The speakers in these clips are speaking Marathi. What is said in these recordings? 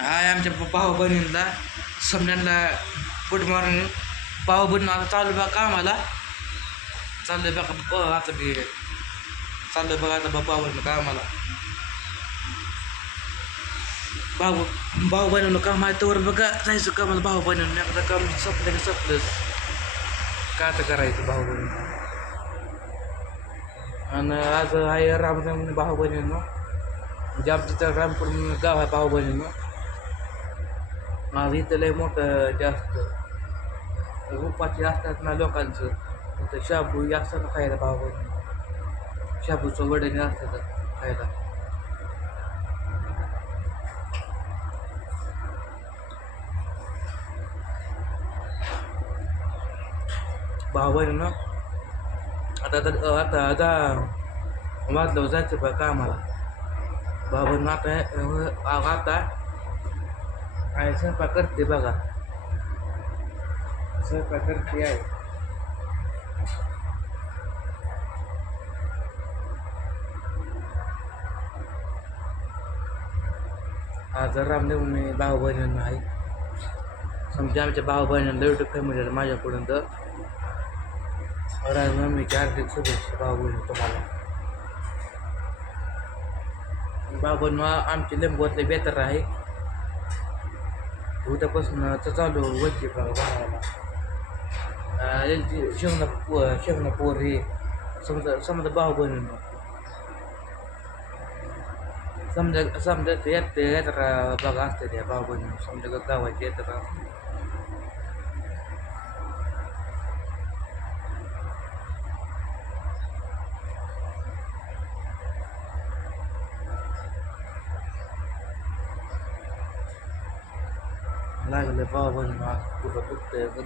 हाय आमच्या भाऊ बहिणींना समजांना गुड मॉर्निंग भाऊ बहिणी आता चालू बघा कामाला. चाललंय बघा ब- आता बी चाललंय बघा आता बा- भाऊ का कामाला. भाऊ भाऊ बहिणीनं काम आहे तोवर बघा जायचं कामाला. भाऊ बहिणीनं एकदा काम संपलं की संपलंच. का आता करायचं भाऊ बहीण आणि आज आहे रामजन्म भाऊ बहिणीनं. म्हणजे आमचं तर रामपूर गाव आहे भाऊ बहिणीनं. माझं इथं लय मोठं जास्त उपाची असतात ना लोकांचं. तर शाबू जास्त ना खायला भाऊ शाबूचं वडणी असतात खायला. भावाने ना? आता आता आता आता वाजलं जायचं बघ कामाला. भाऊ आता आता आणि स्वयंपाक करते बघा. स्वयंपाक करते आहे. आज रामदेवने भाऊ बहिणींना आहे. समजा आमच्या भाऊ बहिणींना लय फॅमिली माझ्याकडून तर. राज मम्मीची हार्दिक शुभेच्छा भाऊ बहिणी तुम्हाला. भाऊ बहिण आमची लिंबूतले बेतर आहे. उद्यापासून तर चालू वैद्य बघा बनवायला यांची शेवना पो शेवना पोर हे समजा समजा भाऊ बहिणीनं समजा समजा ते येत येतात बघा असते त्या भाऊ बहिणी समजा येत येतात लागलं भाऊ बहिणी कुठं कुठं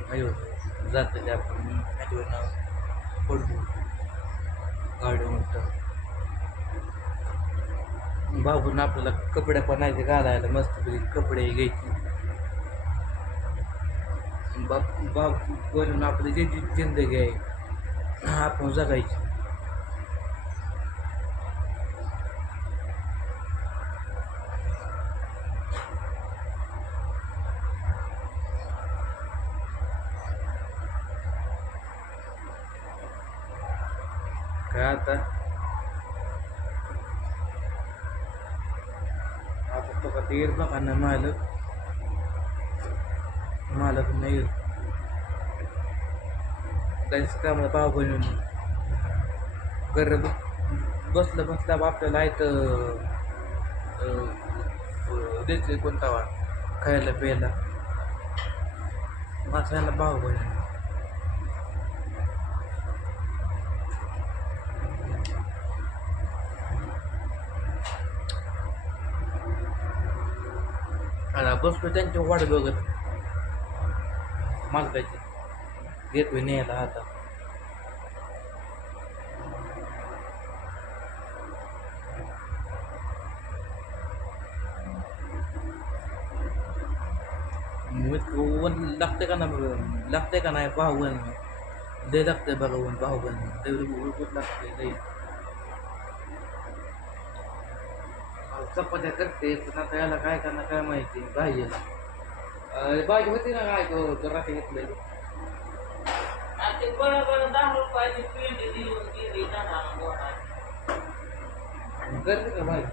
नाही होतं जातं आपण ॲडवरनं पडलो गाडी म्हणतं बाबून आपल्याला कपडे पण नाही घालायला मस्तपैकी कपडे घ्यायची बाप बाप बनून आपली जी जी जिंदगी आहे आपण जगायची काय आता. आता तो ते येईल बघा ना मालक. मालक नाही येत. जायचं कामाला पाव बनवून. घर बसलं बसल्या आपल्याला आहे द्यायचं कोणता वा खायला प्यायला. माणसाला पाव बनवून. आता बसलो त्यांची वाट बघत. मालकाची घेतोय न्यायला आता. ऊन लागते का ना लागते का नाही पाहून लय लागते बघा ऊन भाऊ बहीण लय लागते लय. चपात्या करते आता याला काय करणार काय माहिती? भाजीला भाजी होती ना काय तो रात्री घेतलेली. करते का भाजी.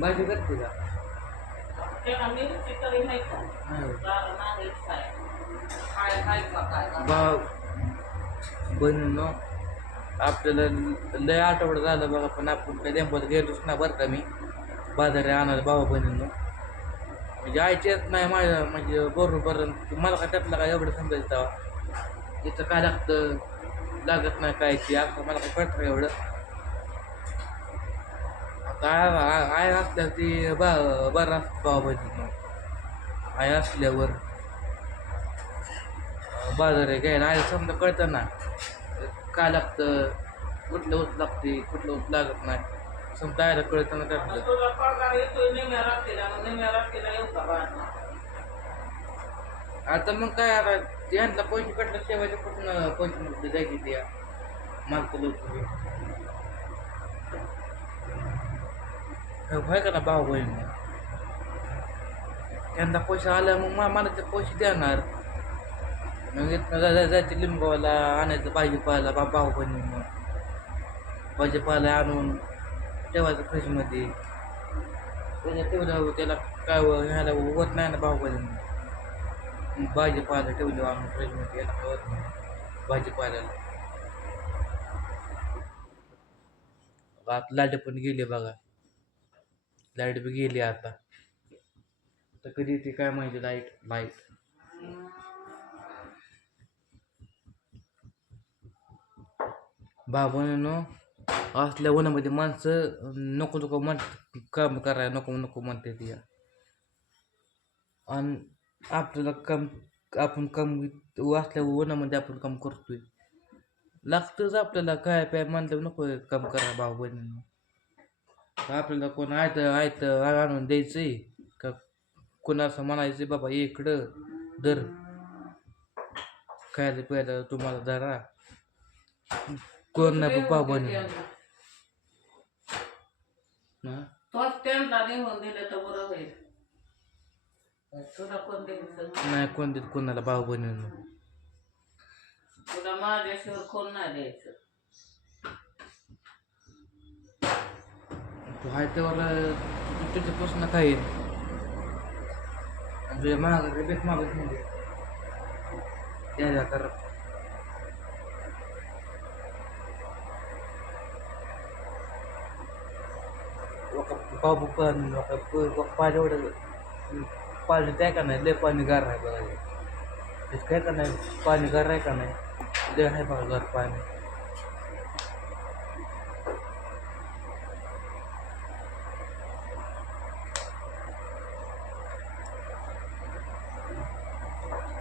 भाजी करते का? भाव. बनवणं आपल्याला लय आठवडा झालं बघा पण आपण काही डेंपल गेलोच ना बरं का मी. बाजारे आणायला भावा बहिणीनं. म्हणजे आयचेच येत नाही माझ्या म्हणजे बरोबर मला काय त्यातलं काय एवढं समजायचं तेव्हा? इथं काय लागतं? लागत नाही काय ती? असं मला काय कळतं का एवढं. आता आय असल्या आय ती बा बरं असतं भावा बहिणीनं. आय असल्यावर बाजार घ्यायला आय समजा कळतं ना. kalaptı, kutle utlaktı, kutle utlakıp ne. Sunt daire kırıtını kaptı. आता मग काय आता पैसे कटलं शेवायचं कुठून पैसे मुद्दे द्यायची त्या मागचं लोक व्हाय का ना भाऊ बहीण त्यांना पैसे आल्या मग मला ते पैसे देणार मग इथनं जायचं लिंबावाला आणायचं भाजीपाला बा भाऊ बहिणी मग भाजीपाला आणून ठेवायचं फ्रीजमध्ये त्याच्या ठेवलं त्याला काय ह्याला होत नाही ना भाऊ भाजीपाला ठेवली आणून फ्रीजमध्ये याला होत नाही भाजीपाल्याला. आता लाइट पण गेली बघा. लाइट बी गेली आता. तर कधी येते काय माहिती लाइट? लाइट. बाबांनो असल्या उन्हामध्ये माणसं नको नको म्हण काम करायला नको नको म्हणते ती. आणि आपल्याला काम आपण काम असल्या उन्हामध्ये आपण काम करतोय. लागतंच आपल्याला काय प्याय म्हणलं नको काम करा भाऊ बहिणींनो आपल्याला कोण आयत आयत आणून द्यायचंय? का कोणाचं असं म्हणायचं बाबा इकडं दर खायला प्यायला तुम्हाला धरा. कोण नाही भाऊ बहिणी हा? तोच त्यांना निघून दिलं तर बरं होईल. तुला कोण दिलं नाही कोण देत कोणाला भाऊ बहिणींनो तुला माझ्याशिवाय कोण नाही द्यायचं. तू हाय तेव्हा तुझ्यापासून काय येईल आणि तुझ्या मागं बेट मागत म्हणजे द्यायला कर. ఒక बाबू पण ఒక पाणी एवढं पाणी त्या का नाही लय पाणी गार आहे बघा हे. त्याचं काय का नाही पाणी गार आहे का नाही लय आहे बघा गार पाणी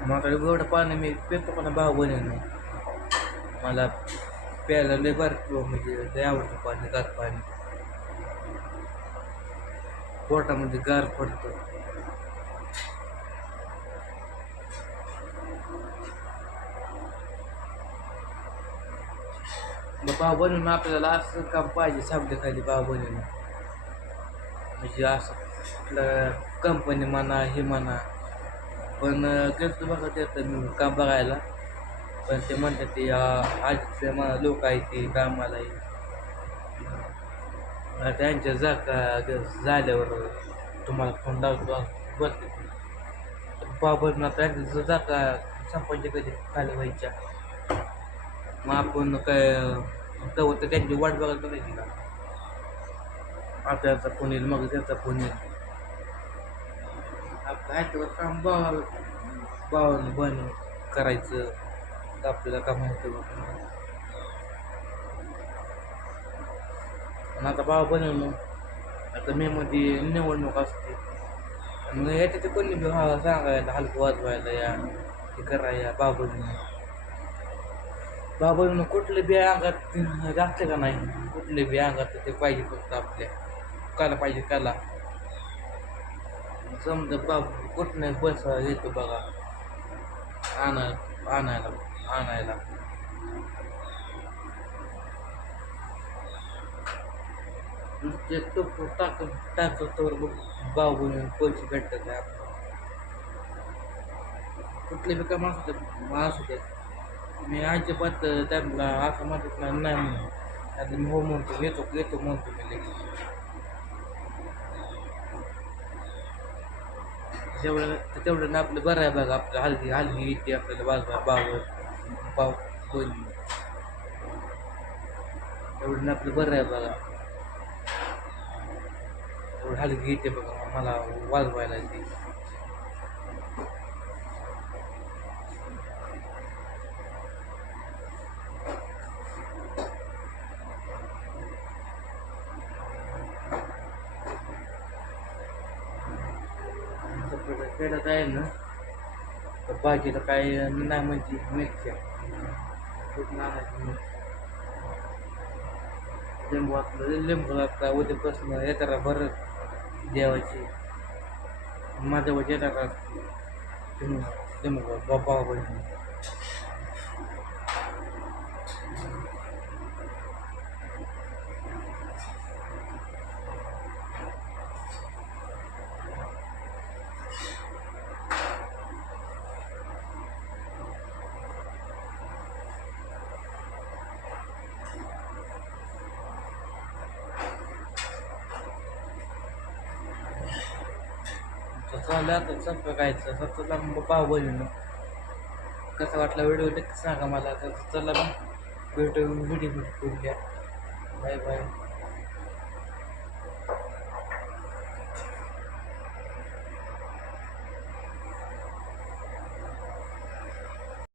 मग आता एवढं पाणी मी पितो पण भाऊ बनेन मला प्यायला लय बारक म्हणजे लय आवडतं पाणी गार पाणी पोटामध्ये गार पडतो. मग बनून आपल्याला असं काम पाहिजे साबडे खाली बाबा बनवून म्हणजे असं आपलं कंपनी म्हणा हे म्हणा. पण गेलो बघा त्यात मी काम बघायला. पण ते म्हणतात ते आजचे मला लोक आहेत ते कामाला आहे. त्यांच्या जागा झाल्यावर तुम्हाला फोन लावतो. बोलते बाबर त्यांच्या जागा संपायच्या कधी खाली व्हायच्या? मग आपण काय तेव्हा तर त्यांची वाट बघायला करायची का आपल्याचा फोन येईल मग त्याचा फोन येईल. आपलं आहे काम बाव बावन बन करायचं. आपल्याला काम होतं आणि आता भाव बनवलं आता मेमध्ये निवडणूक असते. मग याच्या ते कोणी बी हा सांगायला हलकं वाजवायला या हे करायला बाबूंनी. बाबूंनी कुठले बी अंगात जास्त का नाही कुठले बी अंगात ते पाहिजे फक्त आपल्या. काला पाहिजे काला. समजा बाब कुठनं पैसा येतो बघा. आणा आणायला आणायला. ते टोप टाक टाकतोवर मग बाबून पैसे भेटतात आपल्याला कुठले बी काम असू दे असू द्या मी अजिबात त्यांना असं म्हणत नाही म्हणून आता मी हो म्हणतो येतो येतो म्हणतो मी लगेच. तेवढं तेवढं ना आपलं बरं आहे बघा आपलं हलगी हलगी येते आपल्याला बाजू बावर पाव कोण तेवढं ना आपलं बरं आहे बघा. तेवढं घेते येते बघा. मला वाजवायला येते खेळत आहे ना. तर बाकीचं काय नाही म्हणजे मिरच्या कुठं मिरच्या लिंबू आपलं लिंबू आता उद्यापासून येताना भरत देवाची माझ्या वजा येताना लिंबू बाबा बहिणी चाललं आता संप कायचं सत्तरला भाऊ बहिणीनं कसा वाटला व्हिडिओ नक्की सांगा मला. तर चला मग. व्हिडिओ व्हिडिओ घ्या बाय बाय